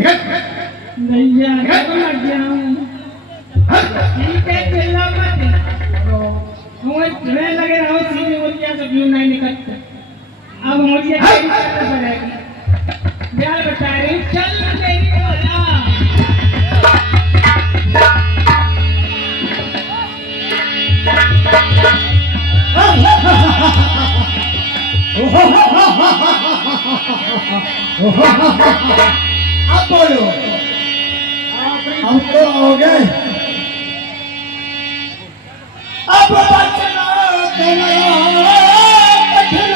भैया कब लग जाऊं ठीक है चिल्ला मत हम मैं लगे रहो सीधी बोलिया तो व्यू नहीं निकलते अब मुझे तेरी करना पड़ेगी यार बता रही चल मेरी बोला अब बोलो हम तो हो गए अब बचना तुम्हारा कठिन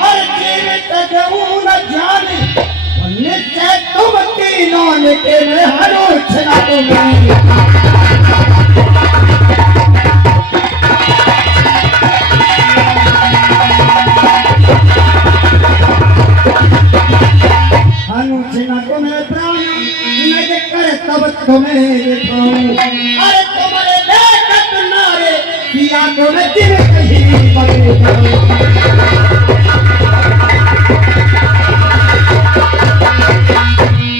और जीवित जाऊं न जाने निश्चय तुम तीनों के हरो छना तुम्हें अनुचना तुम्हें प्राण नज कर तब तुम्हें दिखाऊं अरे तुम्हारे देखत नारे किया तुम्हें दिल कहीं बदल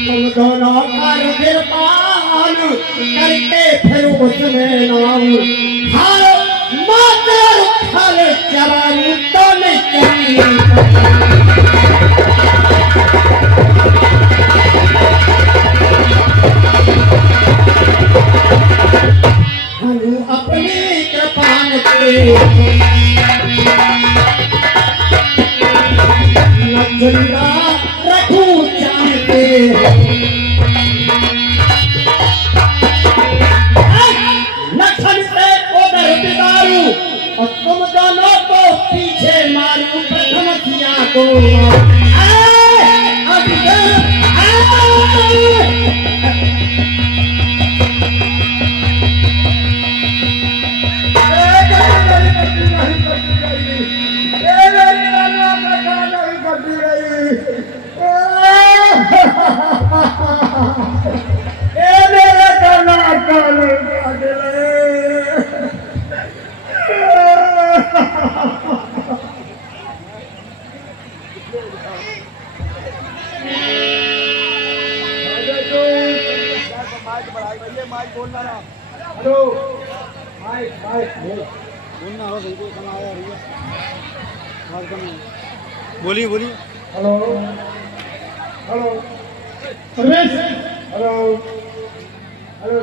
तुम दोनों कर फिर पान करके फिर उसमें नाम हारो माते खल चराऊ तो नहीं अपनी कृपान के जिंदा रखूं जानते लखन से उधर बिगाड़ू और तुम दोनों को पीछे मारू प्रथम किया को हेलो माइक बोलना हो बिल्कुल कम आ रही है आवाज कम बोलिए बोलिए hello hello service hello hello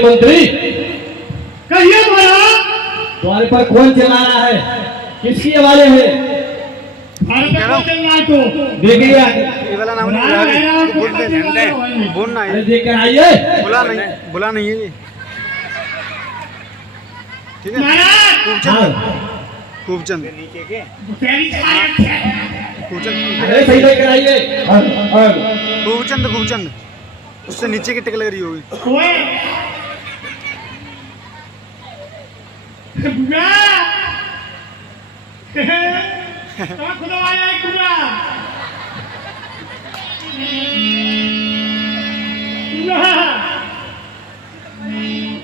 मंत्री कहिए महाराज द्वार पर कौन चिल्ला रहा है किसकी आवाज़ है भारत में चल रहा है तो देखिए ये वाला नाम नहीं बोलना है देख कर आइए बुला नहीं है ये ठीक है महाराज खूबचंद अरे सही देख कर आइए खूबचंद उससे नीचे की टिक लग रही होगी खुदा आया है खुदा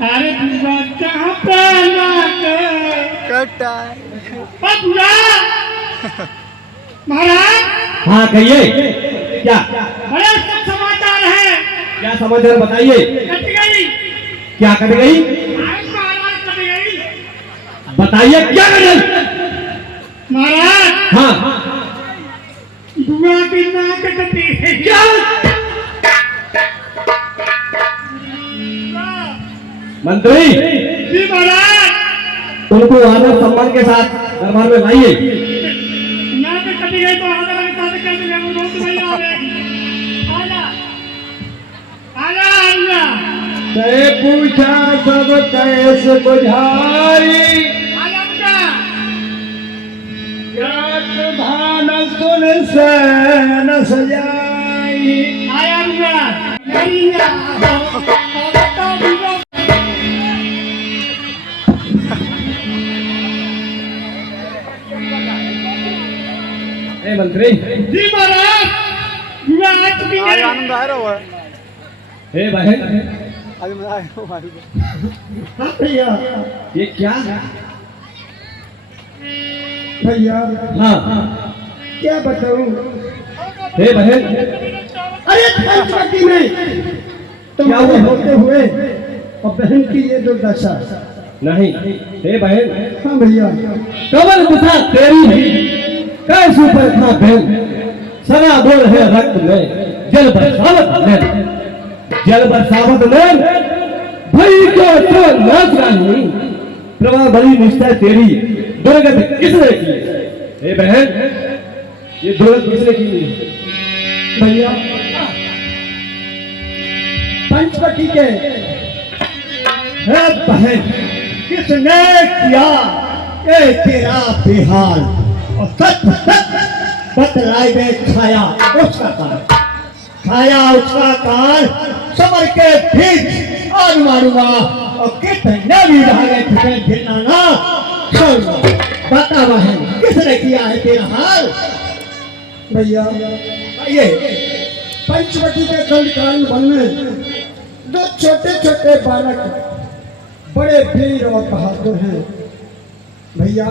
अरे खुदा कहाँ पे कटा महाराज हाँ कहिए क्या बड़े सब समाचार है क्या समाचार बताइए कट गई क्या कट गई महाराज कट गई बताइए क्या कर रहे महाराज हाँ बुआ की नाक कटती है क्या मंत्री जी महाराज उनको आदर सम्मान के साथ दरबार में लाइए नाक कटी गई तो आदर के साथ कर दिया वो रोक नहीं आ रहे आजा आजा आजा ते पूछा सब कैसे बुझाई भान सुन से न सजाई आया मंत्री जी महाराज आज आनंद आ रहा हुआ है हे बहन, हाँ भैया, ये क्या है? भैया हाँ, क्या बताऊं? हे बहन, अरे पंचवटी में क्या तुम्हारे हुआ? होते हुए और बहन की ये दुर्दशा। नहीं, हे बहन, हाँ भैया, कमल बुझा तेरी ही, कैसे पर था बहन, सना बोल है रक्त में, जल बरसावत में, जल बरसावत में, भाई को तो नाच रानी, प्रभा बड़ी निष्ठा तेरी, दुर्गत किसने की? हे बहन, ये दुर्गत किसने की? भैया पंचवटी के हे बहन, किसने किया ये तेरा बिहार और सच सच बतलाए दे छाया उसका काल, छाया उसका काल समर के बीच आज मारूंगा और कितने भी रहे तुझे गिरना छोड़ूंगा। बता बहन किसने किया है तेरा हाल? भैया ये पंचवटी के दंडकारण वन में दो छोटे छोटे बालक बड़े वीर और बहादुर हैं। भैया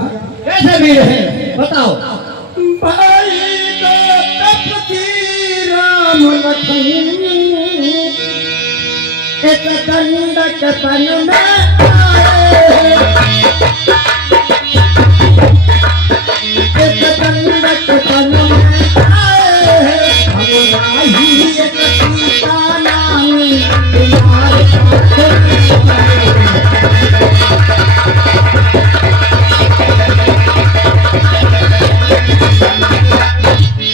कैसे वीर हैं बताओ? भाई तो तपती राम लखन एक दंडक तन में आए, एक दंडक तन में आए, हमारा ही एक सीता नाम तुम्हारे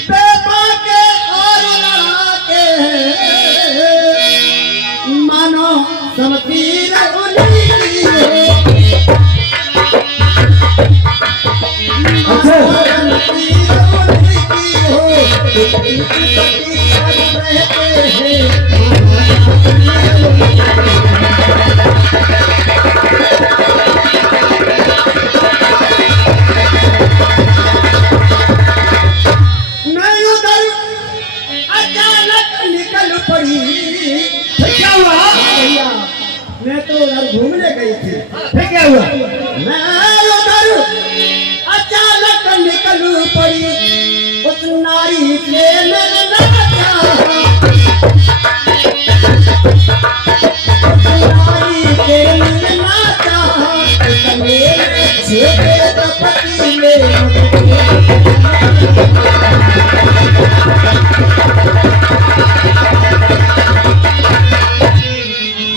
बेबा के और लड़ा के मानो समतीर उन्हीं अच्छा, मैं उधर अचानक निकल पड़ी। क्या हुआ भैया? मैं तो उधर घूमने गई थी। फिर क्या हुआ? मैं उधर अचानक निकल पड़ी, उस नारी से मिलना चाहा, उस नारी से मिलना चाहा, उस मेरे छेड़े तपती में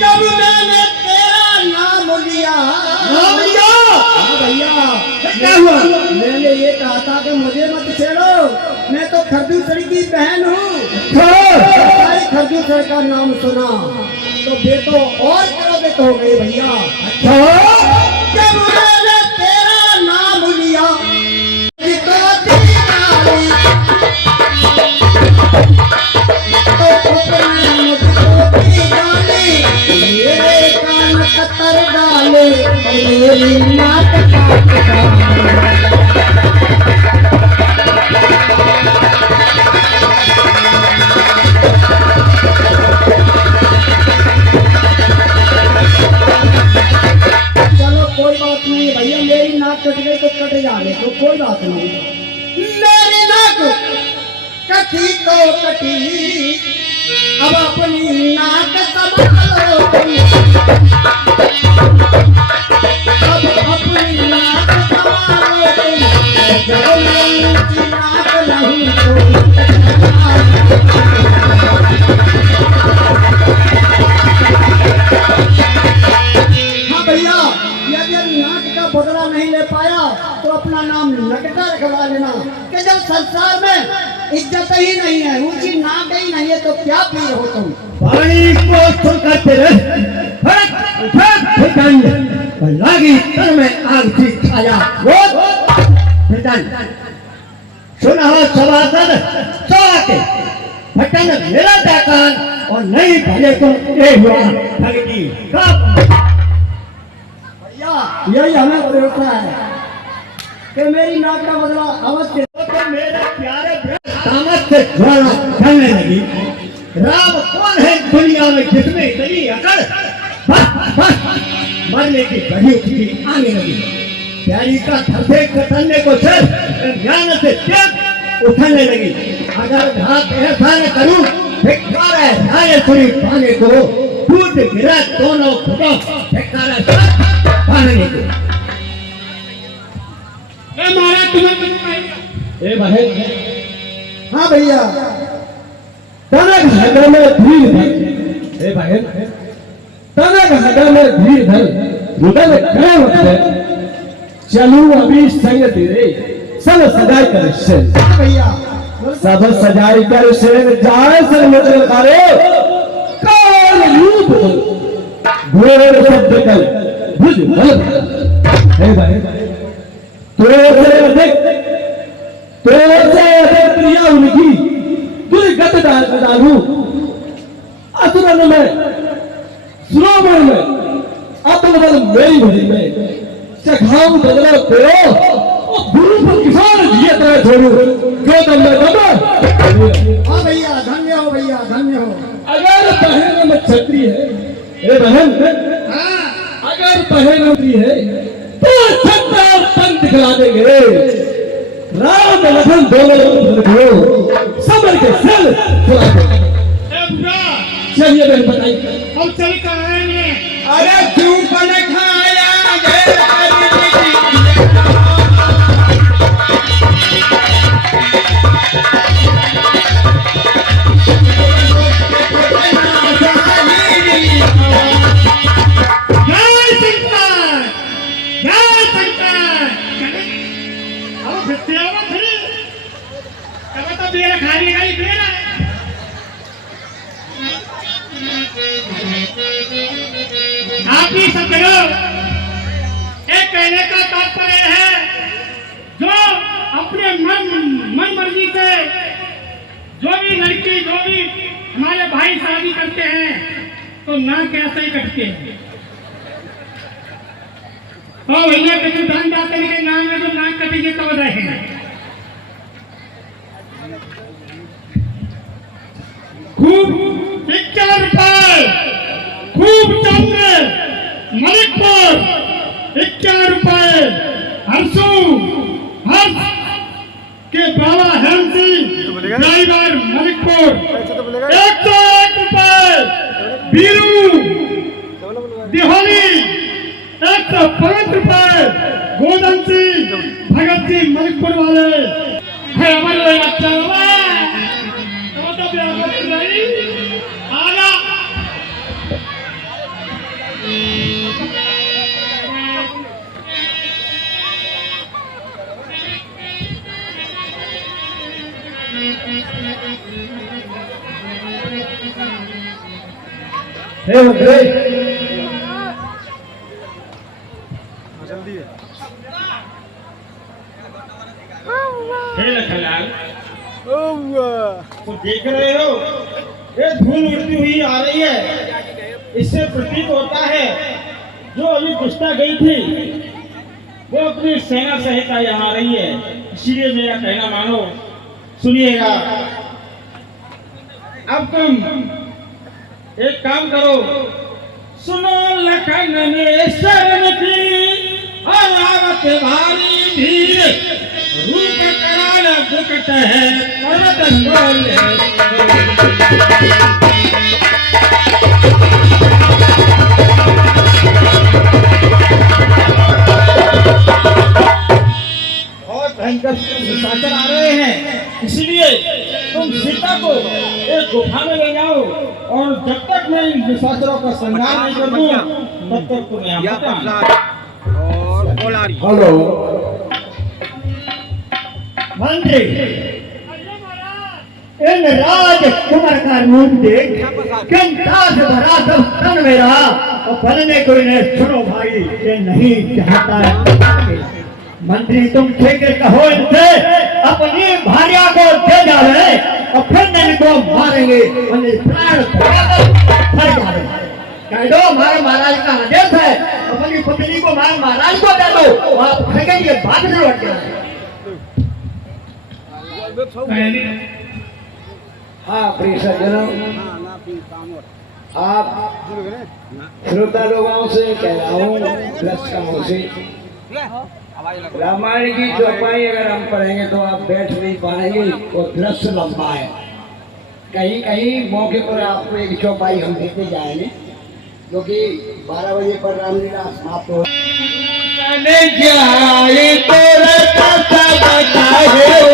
जब मैंने तेरा नाम लिया। हाँ भैया, हाँ भैया, क्या हुआ? मैंने ये कहा था कि मुझे मत छेड़ो, मैं तो खरदूसरी की बहन हूँ। खरदूसर का नाम सुना तो बेटो और करोगे तो हो गए भैया। जब मैंने तेरा नाम लिया तो दीवारी, तो उसने मुझको दी गाली, मेरे कान कतर डाले और मेरी नाक काट डाले। चलो कोई बात नहीं भैया, मेरी नाक कट गई तो कट जाने तो कोई बात नहीं। मेरी नाक कटी तो कटी, अब अपनी नाक संभालो, अब अपनी नाक संभालो, जब मेरी नाक नहीं तो हाँ भैया, यदि नाक का बदला नहीं ले पाया तो अपना नाम नटका रखवा लेना कि जब संसार में इज्जत ही नहीं है, ऊंची नाक ही नहीं है तो क्या पीर हो तुम? पानी को सुनकर तेरे लागी तन में आग थी छाया, सुना हो सवादन सो आके फटन मेरा जाकान और नहीं भले तो ये हुआ भगती भैया यही हमें भरोसा है कि मेरी नाक का बदला अवश्य। तो मेरे प्यारे तामत से ज्वाला चलने लगी, राम कौन है दुनिया में जिसमें इतनी अकड़? बस बस मरने की घड़ी उठती आने लगी। प्यारी का धरते कतरने को सिर ज्ञान से तेज उठने लगी। अगर घात ऐसा न करूं धिक्कार है राजेश्वरी पाने को, दूध गिरा दोनों खुदा धिक्कार है पाने को। महाराज तुम्हें ए बहन, हाँ भैया, तनक हृदय में धीर धर। ए बहन, तनक हृदय में धीर धर, हृदय में करे मत है। चलू अभी संग तेरे, सब सजाई कर शेर। हाँ भैया, सब सजाई कर शेर, जाए सर मुझे करे काल रूप घोर शब्द कल भुज बल। हे भाई, तुझसे अधिक प्रिया उनकी दुर्गत डालू। असुरन में श्रोमण में आत्मबल मेरी भरी में चखाऊ बदला तेरो गुरु पर किसान जिए तेरे छोड़ू जो दम में दम। हाँ भैया, धन्य हो भैया, धन्य हो। अगर बहन में छत्री है, ए बहन, अगर बहन होती है तो छत्ता पंथ दिखला देंगे। राम लखन दोनों समर के सिर खुला देंगे। चलिए बहन बताइए, हम चल कर आएंगे। अरे क्यों बन खाया आप ही सब करो। एक कहने का तात्पर्य है, जो अपने मन मर्जी से जो भी लड़की जो भी हमारे भाई शादी करते हैं तो नाक ऐसे ही कटते हैं। और भैया कभी धन जाते के नाम में जो नाक कटेगी तो बताएगा। खूब 51 रुपए, खूब चंद्र मलिकपुर 51 रुपए, हर्षू हर्ष के बाबा हेम सिंह ड्राइवर मलिकपुर 101 रुपए, बीरू दिहोली 105 रुपए, गोदन सिंह भगत सिंह मलिकपुर वाले है हमारे अच्छा आला। हे मंत्री, लखनलाल, तो देख रहे हो ये धूल उड़ती हुई आ रही है। इससे प्रतीत होता है जो अभी पुष्टा गई थी वो अपनी सेना सहित यहाँ आ रही है। इसीलिए मेरा कहना मानो, सुनिएगा। अब तुम एक काम करो, सुनो लखन में शरण की और आवत भारी भीड़, रूप कराल दुकट है पर्वत बहुत भयंकर शासन आ रहे हैं। इसलिए तुम सीता को एक गुफा में ले जाओ और जब तक मैं इन निशाचरों का संहार नहीं कर दूं तब तक तुम यहाँ मत आना। हेलो मंत्री, इन राजकुमार का रूप देख चिंता से भरा सब तन मेरा और बनने को इन्हें सुनो भाई, ये नहीं चाहता है। मंत्री तुम ठीक कहो इनसे अपनी भार्या को दे जावे और फिर इनको मारेंगे, प्राण फर जावे। कह दो हमारे महाराज का आदेश है, अपनी पत्नी को हमारे महाराज को दे दो, आप फेंकेंगे बात नहीं हट जाए। हाँ प्रिय सज्जनों, आप श्रोता लोगों से कह रहा हूँ, दर्शकों से, रामायण की चौपाई अगर हम पढ़ेंगे तो आप बैठ नहीं पाएंगे और दृश्य लंबा है। कहीं कहीं मौके पर आपको एक चौपाई हम देते जाएंगे, क्योंकि 12 बजे पर रामलीला समाप्त हो जाए तो